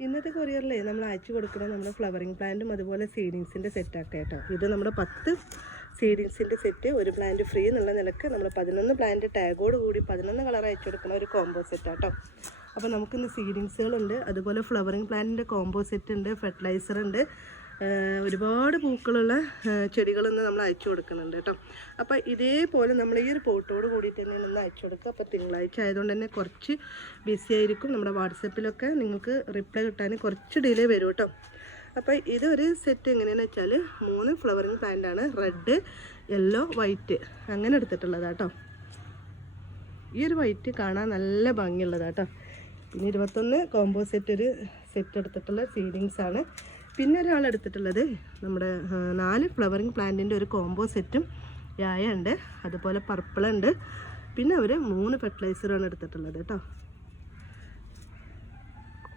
ഇന്നത്തെ കൊറിയറിലേ നമ്മൾ അയച്ചു കൊടുക്കുന്നത് നമ്മുടെ ഫ്ലവറിങ് പ്ലാന്റും അതുപോലെ സീഡിങ്സിന്റെ സെറ്റാക്കാം കേട്ടോ. ഇത് നമ്മുടെ പത്ത് സീഡിങ്സിന്റെ സെറ്റ് ഒരു പ്ലാന്റ് ഫ്രീ എന്നുള്ള നിലയ്ക്ക് നമ്മൾ പതിനൊന്ന് പ്ലാന്റ് ടാഗോട് കൂടി പതിനൊന്ന് കളർ അയച്ചു കൊടുക്കുന്ന ഒരു കോംബോ സെറ്റാട്ടോ അപ്പോൾ നമുക്കിന്ന് സീഡിങ്സുകളുണ്ട് അതുപോലെ ഫ്ലവറിങ് പ്ലാന്റിന്റെ കോംബോ സെറ്റ് ഉണ്ട് ഫെർട്ടിലൈസർ ഉണ്ട് ഒരുപാട് പൂക്കളുള്ള ചെടികളൊന്ന് നമ്മൾ അയച്ചു കൊടുക്കുന്നുണ്ട് കേട്ടോ. അപ്പോൾ ഇതേപോലെ നമ്മൾ ഈ ഒരു പോട്ടോട് കൂടി തന്നെ ഒന്ന് അയച്ചു കൊടുക്കുക. അപ്പോൾ തിങ്കളാഴ്ച ആയതുകൊണ്ട് തന്നെ കുറച്ച് ബിസി ആയിരിക്കും. നമ്മുടെ വാട്സപ്പിലൊക്കെ നിങ്ങൾക്ക് റിപ്ലൈ കിട്ടാൻ കുറച്ച് ഡിലേ വരും കേട്ടോ. അപ്പോൾ ഇതൊരു സെറ്റ് എങ്ങനെയാണെന്ന് വെച്ചാൽ മൂന്ന് ഫ്ലവറിങ് പ്ലാന്റ് ആണ്. റെഡ് യെല്ലോ വൈറ്റ് അങ്ങനെ എടുത്തിട്ടുള്ളതാട്ടോ ഈ ഒരു വൈറ്റ് കാണാൻ നല്ല ഭംഗിയുള്ളതാട്ടോ പിന്നെ ഇരുപത്തൊന്ന് കോംബോ സെറ്റ് ഒരു സെറ്റ് എടുത്തിട്ടുള്ള സീഡിങ്സ് ആണ്. പിന്നെ ഒരാൾ എടുത്തിട്ടുള്ളത് നമ്മുടെ നാല് ഫ്ലവറിങ് പ്ലാന്റിന്റെ ഒരു കോംബോ സെറ്റും യായ ഉണ്ട് അതുപോലെ പർപ്പിളുണ്ട് പിന്നെ അവർ മൂന്ന് ഫെർട്ടിലൈസറാണ് എടുത്തിട്ടുള്ളത് കേട്ടോ.